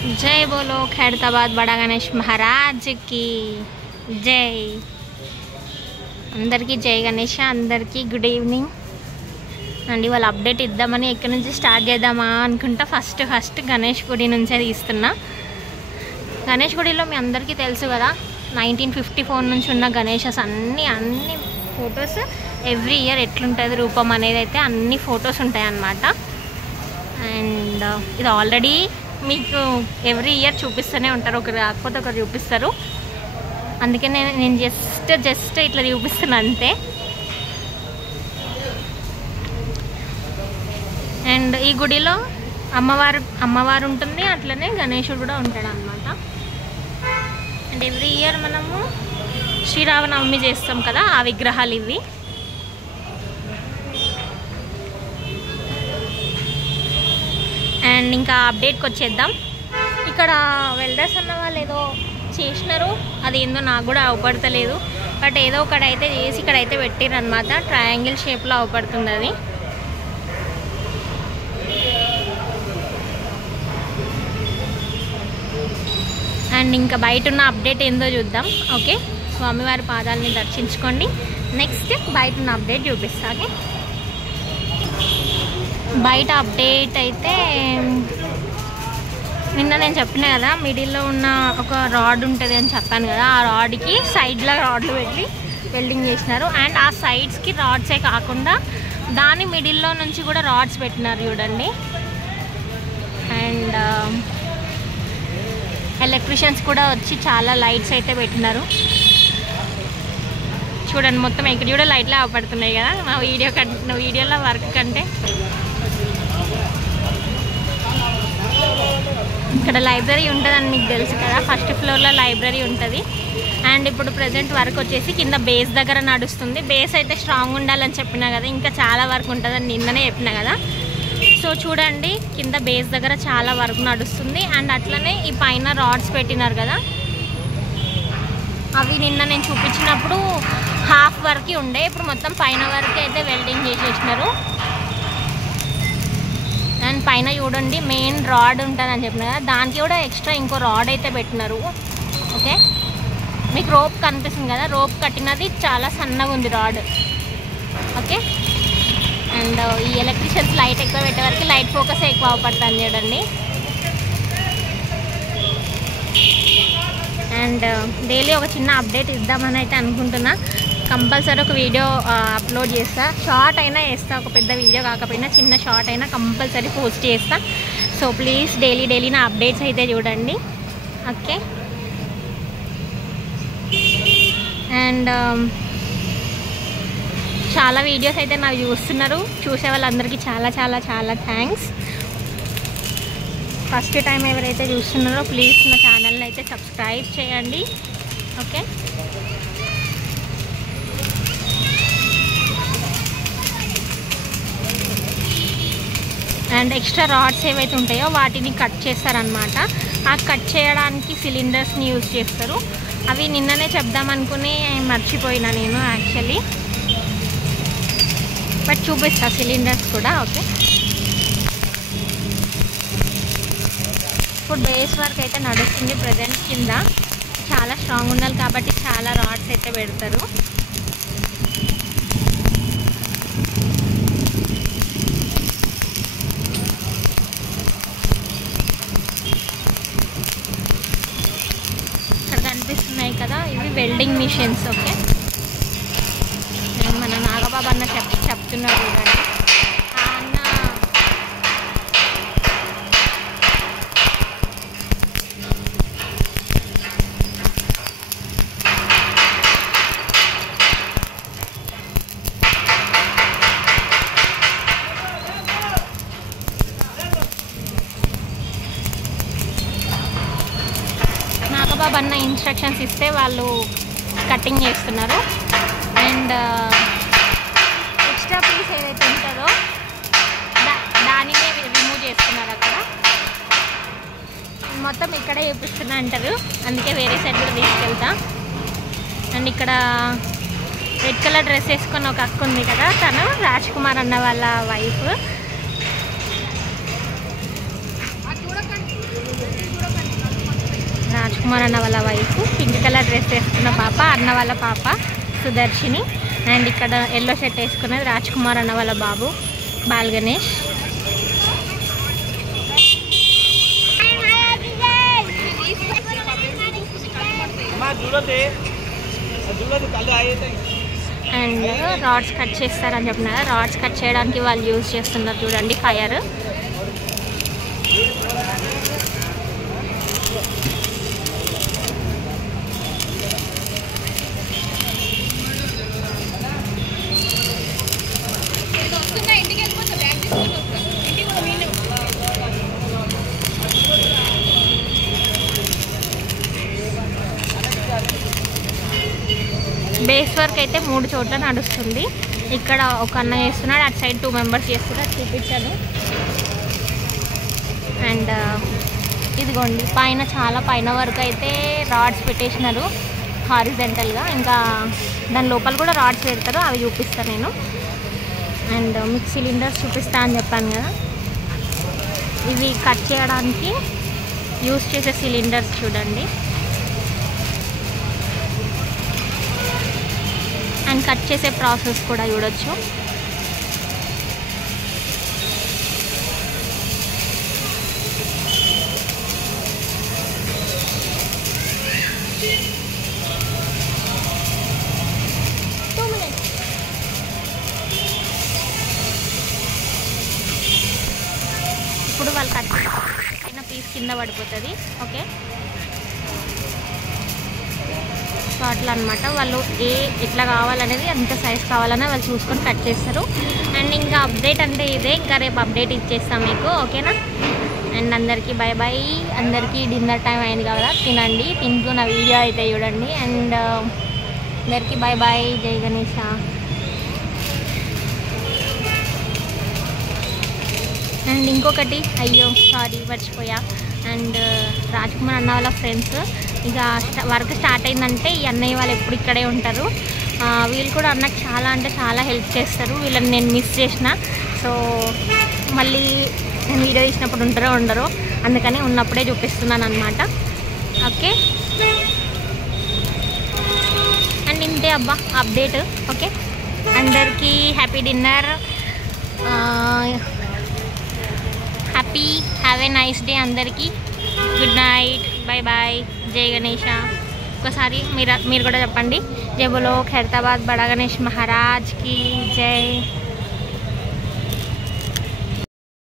जय बोलो खैरताबाद बड़ा गणेश महाराज की जय। अंदर की जय गणेश अंदर की गुड ఈవినింగ్ అండి। వాళ్ళ అప్డేట్ ఇద్దామని ఎక్కడి నుంచి స్టార్ట్ చేద్దామా అనుకుంటా ఫస్ట్ గణేష్ గుడి నుంచే తీస్తున్నా। గణేష్ గుడిలో మీ అందరికీ తెలుసు కదా 1954 నుంచి ఉన్న గణేషస్ అన్ని ఫొటోస్ ఎవ్రీ ఇయర్ ఎట్లుంటుంది రూపం అనేది అయితే అన్ని ఫొటోస్ ఉంటాయి అన్నమాట। అండ్ ఇది ఆల్రెడీ మీకు ఎవ్రీ ఇయర్ చూపిస్తూనే ఉంటారు, ఒకరు కాకపోతే ఒకరు చూపిస్తారు, అందుకే నేను జస్ట్ ఇట్లా చూపిస్తున్నా అంతే। అండ్ ఈ గుడిలో అమ్మవారు ఉంటుంది, అట్లనే గణేశుడు కూడా ఉంటాడు అన్నమాట। అండ్ ఎవ్రీ ఇయర్ మనము శ్రీరామనవమి చేస్తాం కదా, ఆ విగ్రహాలు ఇవి। అండ్ ఇంకా అప్డేట్కి వచ్చేద్దాం। ఇక్కడ వెల్డర్స్ అన్న వాళ్ళు ఏదో చేసినారు, అది ఏందో నాకు కూడా అవపడతలేదు, బట్ ఏదో ఒకటైతే చేసి ఇక్కడైతే పెట్టారు అనమాట, ట్రయాంగిల్ షేప్లో అవపడుతుంది అది। అండ్ ఇంకా బయట ఉన్న అప్డేట్ ఏందో చూద్దాం। ఓకే, స్వామివారి పాదాలని దర్శించుకోండి, నెక్స్ట్ బయట ఉన్న అప్డేట్ చూపిస్తా। ఓకే, బయట అప్డేట్ అయితే నిన్న నేను చెప్పిన కదా మిడిల్లో ఉన్న ఒక రాడ్ ఉంటుంది అని చెప్పాను కదా, ఆ రాడ్కి సైడ్లో రాడ్లు పెట్టి వెల్డింగ్ చేసినారు। అండ్ ఆ సైడ్స్కి రాడ్సే కాకుండా దాని మిడిల్లో నుంచి కూడా రాడ్స్ పెట్టినారు చూడండి। అండ్ ఎలక్ట్రీషియన్స్ కూడా వచ్చి చాలా లైట్స్ అయితే పెట్టినారు చూడండి, మొత్తం ఇక్కడ కూడా లైట్లు అవపడుతున్నాయి కదా నా వీడియోలో వర్క్ కంటే। ఇక్కడ లైబ్రరీ ఉంటుందని మీకు తెలుసు కదా, ఫస్ట్ ఫ్లోర్లో లైబ్రరీ ఉంటుంది। అండ్ ఇప్పుడు ప్రజెంట్ వర్క్ వచ్చేసి కింద బేస్ దగ్గర నడుస్తుంది, బేస్ అయితే స్ట్రాంగ్ ఉండాలని చెప్పినా కదా, ఇంకా చాలా వర్క్ ఉంటుందని నిన్ననే చెప్పినా కదా। సో చూడండి కింద బేస్ దగ్గర చాలా వర్క్ నడుస్తుంది। అండ్ అట్లనే ఈ పైన రాడ్స్ పెట్టినారు కదా, అవి నిన్న నేను చూపించినప్పుడు హాఫ్ వర్క్ ఉండే, ఇప్పుడు మొత్తం పైన వరకు అయితే వెల్డింగ్ చేసేసినారు। అండ్ పైన చూడండి మెయిన్ రాడ్ ఉంటుంది అని చెప్పిన కదా, దానికి కూడా ఎక్స్ట్రా ఇంకో రాడ్ అయితే పెట్టినారు। ఓకే, మీకు రోప్ కనిపిస్తుంది కదా, రోప్ కట్టినది చాలా సన్నగా ఉంది రాడ్। ఓకే, అండ్ ఈ ఎలక్ట్రీషియన్స్ లైట్ ఎక్కువ పెట్టే వరకు లైట్ ఫోకస్ ఎక్కువ అవపడుతుంది చూడండి। అండ్ డైలీ ఒక చిన్న అప్డేట్ ఇద్దామని అయితే అనుకుంటున్నా, కంపల్సరీ ఒక వీడియో అప్లోడ్ చేస్తా, షార్ట్ అయినా వేస్తా, ఒక పెద్ద వీడియో కాకపోయినా చిన్న షార్ట్ అయినా కంపల్సరీ పోస్ట్ చేస్తా। సో ప్లీజ్ డైలీ నా అప్డేట్స్ అయితే చూడండి। ఓకే, అండ్ చాలా వీడియోస్ అయితే నాకు చూస్తున్నారు, చూసే వాళ్ళందరికీ చాలా థ్యాంక్స్। ఫస్ట్ టైం ఎవరైతే చూస్తున్నారో ప్లీజ్ నా ఛానల్ని అయితే సబ్స్క్రైబ్ చేయండి। ఓకే, అండ్ ఎక్స్ట్రా రాడ్స్ ఏవైతే ఉంటాయో వాటిని కట్ చేస్తారనమాట, ఆ కట్ చేయడానికి సిలిండర్స్ని యూజ్ చేస్తారు, అవి నిన్ననే చెప్దామనుకుని మర్చిపోయినా నేను యాక్చువల్లీ, బట్ చూపిస్తా సిలిండర్స్ కూడా। ఓకే, ఇప్పుడు బేస్ వర్క్ అయితే నడుస్తుంది ప్రజెంట్, కింద చాలా స్ట్రాంగ్ ఉండాలి కాబట్టి చాలా రాడ్స్ అయితే పెడతారు। ఇక్కడ కనిపిస్తున్నాయి కదా ఇవి వెల్డింగ్ మిషన్స్। ఓకే, నేను మన నాగబాబు అన్న చెప్తున్నారు చూడండి, అన్న నాగబాబు అన్న ఇన్స్ట్రక్షన్స్ ఇస్తే వాళ్ళు కటింగ్ చేస్తున్నారు। అండ్ ఎక్స్ట్రా పీస్ ఏదైతే ఉంటుందో దానినే రిమూవ్ చేస్తున్నారు అక్కడ, మొత్తం ఇక్కడే చూపిస్తున్నా అంటారు, అందుకే వేరే సైడ్ కూడా తీసుకెళ్తా। అండ్ ఇక్కడ రెడ్ కలర్ డ్రెస్ వేసుకొని ఒక అక్క ఉంది కదా, తను రాజ్ కుమార్ అన్న వాళ్ళ వైఫ్। కుమార్ అన్న వాళ్ళ వైఫ్, పింక్ కలర్ డ్రెస్ వేసుకున్న పాప అన్న వాళ్ళ పాప సుదర్శిని. అండ్ ఇక్కడ ఎల్లో షర్ట్ వేసుకున్నది రాజ్ కుమార్ అన్న వాళ్ళ బాబు Bal Ganesh. And rods cut చేస్తారని చెప్పినారు. రాడ్స్ కట్ చేయడానికి వాళ్ళు యూజ్ చేస్తున్నారు చూడండి ఫైర్. బేస్ వర్క్ అయితే 3 చోట్ల నడుస్తుంది. ఇక్కడ ఒక అన్న చేస్తున్నాడు, అటు సైడ్ 2 మెంబర్స్ చేస్తున్నారు, చూపించాను. అండ్ ఇదిగోండి పైన చాలా పైన వరకు అయితే రాడ్స్ పెట్టేసినారు హారిజెంటల్గా. ఇంకా దాని లోపల కూడా రాడ్స్ పెడతారు, అవి చూపిస్తాను నేను. అండ్ మిక్స్ సిలిండర్స్ చూపిస్తా అని చెప్పాను కదా, ఇవి కట్ చేయడానికి యూస్ చేసే సిలిండర్స్ చూడండి. అండ్ కట్ చేసే ప్రాసెస్ కూడా చూడొచ్చు. ఇప్పుడు వాళ్ళు కట్ అయిన పీస్ కింద పడిపోతుంది. ఓకే, సో అట్లా అనమాట. వాళ్ళు ఎట్లా కావాలనేది ఎంత సైజ్ కావాలన్నా వాళ్ళు చూసుకొని కట్ చేస్తారు. అండ్ ఇంకా అప్డేట్ అంటే ఇదే, ఇంకా రేపు అప్డేట్ ఇచ్చేస్తాం మీకు, ఓకేనా. అండ్ అందరికీ బై బై. అందరికీ డిన్నర్ టైం అయింది కదా, తినండి. తింటూ నా వీడియో అయితే చూడండి. అండ్ అందరికీ బై బై, జై గణేష. అండ్ ఇంకొకటి, అయ్యో సారీ మర్చిపోయా. అండ్ రాజ్ కుమార్ అన్న వాళ్ళ ఫ్రెండ్స్ ఇక వర్క్ స్టార్ట్ అయిందంటే ఈ అన్నయ్య వాళ్ళు ఎప్పుడు ఇక్కడే ఉంటారు. వీళ్ళు కూడా అన్నకు చాలా అంటే చాలా హెల్ప్ చేస్తారు. వీళ్ళని నేను మిస్ చేసిన, సో మళ్ళీ నేను వీడియో తీసినప్పుడు ఉంటారో ఉండరో, అందుకని ఉన్నప్పుడే చూపిస్తున్నాను అనమాట. ఓకే, అండ్ ఇంతే అబ్బా అప్డేట్. ఓకే, అందరికీ happy dinner, have a nice day అందరికీ. గుడ్ నైట్, బై బాయ్, జై గణేష. ఒకసారి మీరు కూడా చెప్పండి, జై బోలో ఖైరతాబాద్ బడా గణేష్ మహారాజ్ की जय.